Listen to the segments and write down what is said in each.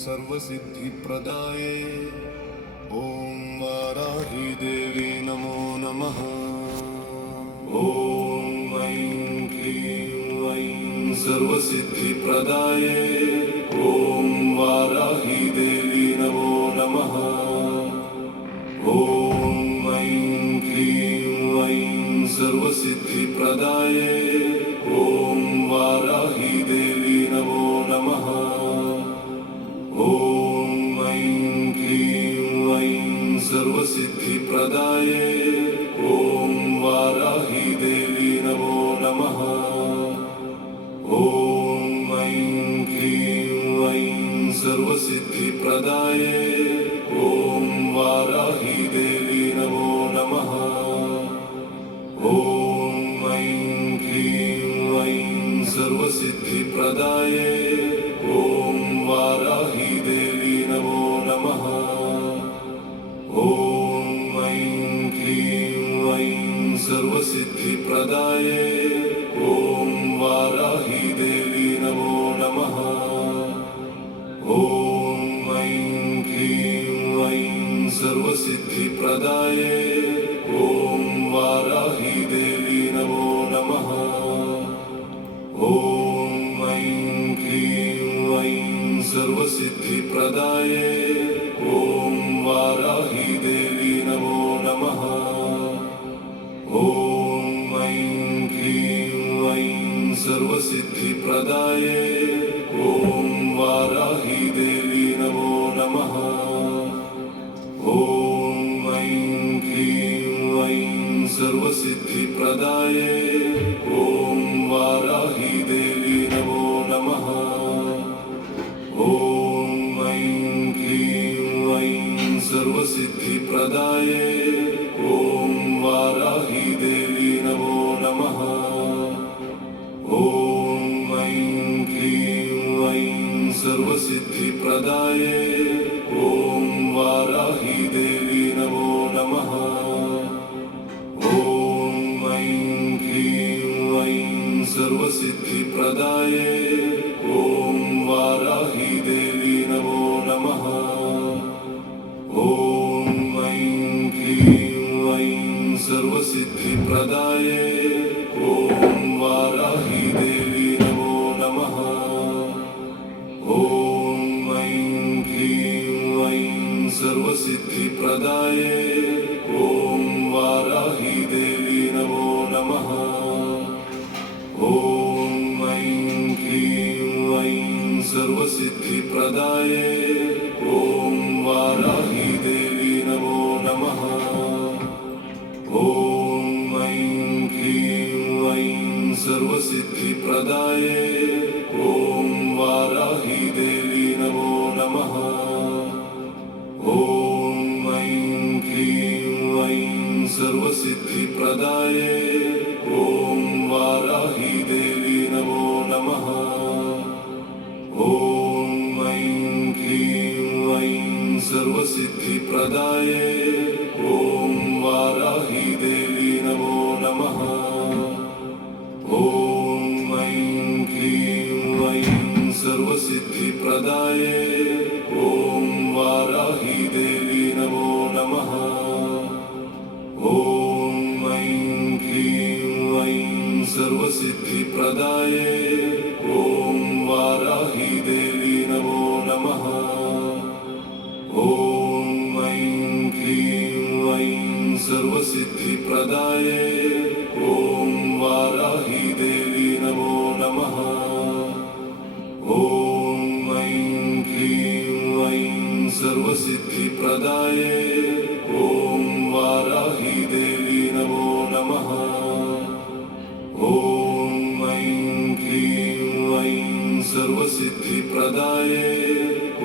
सर्वसिद्धिप्रदाये ॐ वाराही देवी नमो नमः। ॐ ऐं क्लीं ऐं सर्वसिद्धिप्रदाये ॐ वाराही देवी नमो नमः। ॐ ऐं क्लीं ऐं सर्वसिद्धिप्रदाये ॐ वाराही देवी नमो नमः। ॐ ऐं क्लीं ऐं सर्वसिद्धिप्रदाये ॐ वाराही देवी नमो नमः। ॐ ऐं क्लीं ऐं सर्वसिद्धिप्रदाये ॐ वाराही देवी नमो नमः। ॐ ऐं क्लीं ऐं सर्वसिद्धिप्रदाये ॐ वाराही देवी नमो नमः। ॐ ऐं क्लीं ऐं सर्वसिद्धिप्रदाये ॐ वाराही देवी नमो नमः। ॐ ऐं क्लीं ऐं सर्वसिद्धिप्रदाये ॐ वाराही देवी नमो नमः। ॐ ऐं क्लीं ऐं सर्वसिद्धिप्रदाये ॐ वाराही देवी नमो नमः। ॐ ऐं क्लीं ऐं सर्वसिद्धिप्रदाये ॐ वाराही देवी नमो नमः। ॐ ऐं क्लीं ऐं सर्वसिद्धिप्रदाये ॐ वाराही देवी नमो नमः। ॐ ऐं क्लीं ऐं सर्वसिद्धिप्रदाये ॐ वाराही देवी नमो नमः। ॐ ऐं क्लीं ऐं सर्वसिद्धिप्रदाये ॐ वाराही देवी नमो नमः। ॐ ऐं क्लीं ऐं सर्वसिद्धिप्रदाये ॐ वाराही देवी नमो नमः। ॐ ऐं क्लीं ऐं सर्वसिद्धिप्रदाये ॐ वाराही देवी नमो नमः। ॐ ऐं क्लीं ऐं सर्वसिद्धिप्रदाये ॐ वाराही देवी नमो नमः। ॐ ऐं क्लीं ऐं सर्वसिद्धिप्रदाये ॐ वाराही देवी नमो नमः। ॐ ऐं क्लीं ऐं सर्वसिद्धिप्रदाये ॐ वाराही देवी नमो नमः। ॐ ऐं क्लीं ऐं सर्वसिद्धिप्रदाये ॐ वाराही देवी नमो नमः। ॐ ऐं क्लीं ऐं सर्वसिद्धिप्रदाये ॐ वाराही देवी नमो नमः। ॐ ऐं क्लीं ऐं सर्वसिद्धिप्रदाये ॐ वाराही देवी नमो नमः। ॐ ऐं क्लीं ऐं सर्वसिद्धिप्रदाये ॐ वाराही देवी नमो नमः। ॐ ऐं क्लीं ऐं सर्वसिद्धिप्रदाये ॐ वाराही देवी नमो नमः। ॐ ऐं क्लीं ऐं सर्वसिद्धिप्रदाये ॐ वाराही देवी नमो नमः। ॐ ऐं क्लीं ऐं सर्वसिद्धिप्रदाये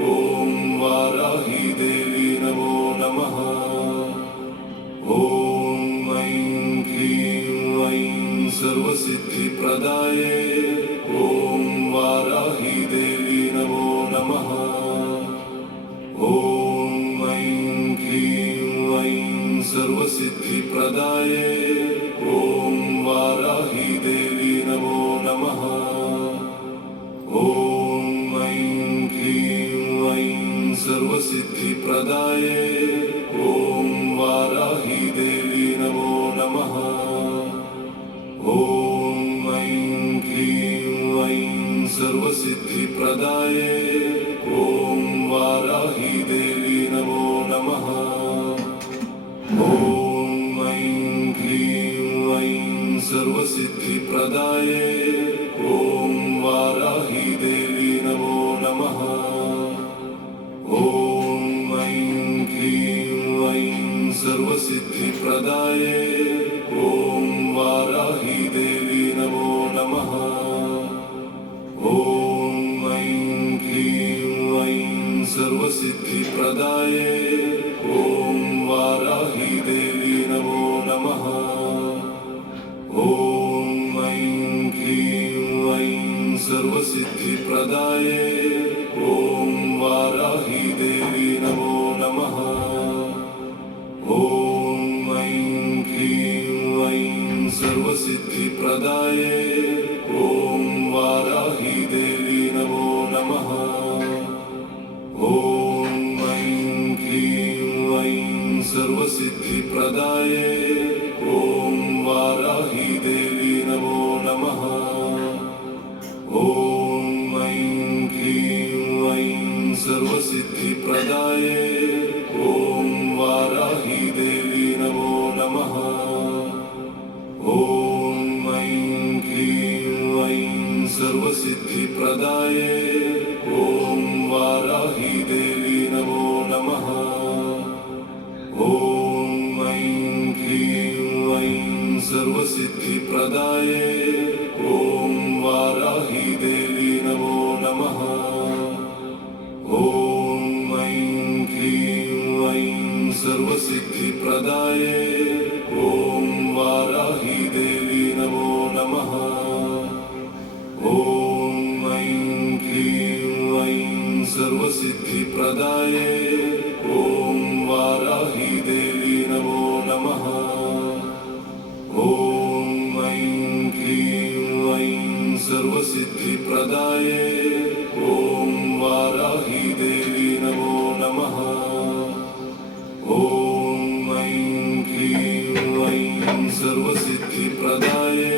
ॐ वाराही देवी नमो नमः। ॐ ऐं क्लीं ऐं सर्वसिद्धिप्रदाये ॐ वाराही देवी नमो नमः। ॐ ऐं क्लीं ऐं सर्वसिद्धिप्रदाये ॐ वाराही देवी नमो नमः। ॐ ऐं क्लीं ऐं सर्वसिद्धिप्रदाये ॐ वाराही देवी नमो नमः। ॐ ऐं क्लीं ऐं सर्वसिद्धिप्रदाये ॐ वाराही देवी नमो नमः। ॐ ऐं क्लीं ऐं सर्वसिद्धिप्रदाये ॐ वाराही देवी नमो नमः। ॐ ऐं क्लीं ऐं सर्वसिद्धिप्रदाये ॐ वाराही देवी नमो नमः। ॐ ऐं क्लीं ऐं सर्वसिद्धिप्रदाये ॐ वाराही देवी नमो नमः। ॐ ऐं क्लीं ऐं सर्वसिद्धिप्रदाये ॐ वाराही देवी नमो नमः। ॐ ऐं क्लीं ऐं सर्वसिद्धिप्रदाये ॐ वाराही देवी नमो नमः। ॐ ऐं क्लीं ऐं सर्वसिद्धिप्रदाये ॐ वाराही देवी नमो नमः। ॐ ऐं क्लीं ऐं सर्वसिद्धिप्रदाये ॐ वाराही देवी नमो नमः। ॐ ऐं क्लीं ऐं सर्वसिद्धिप्रदाये ॐ वाराही देवी नमो नमः। ॐ ऐं क्लीं ऐं सर्वसिद्धिप्रदाये ॐ वाराही देवी नमो नमः। ॐ ऐं क्लीं ऐं सर्वसिद्धिप्रदाये ॐ वाराही देवी नमो नमः। ॐ ऐं क्लीं ऐं सर्वसिद्धिप्रदाये ॐ वाराही देवी नमो नमः। ॐ ऐं क्लीं ऐं सर्वसिद्धिप्रदाये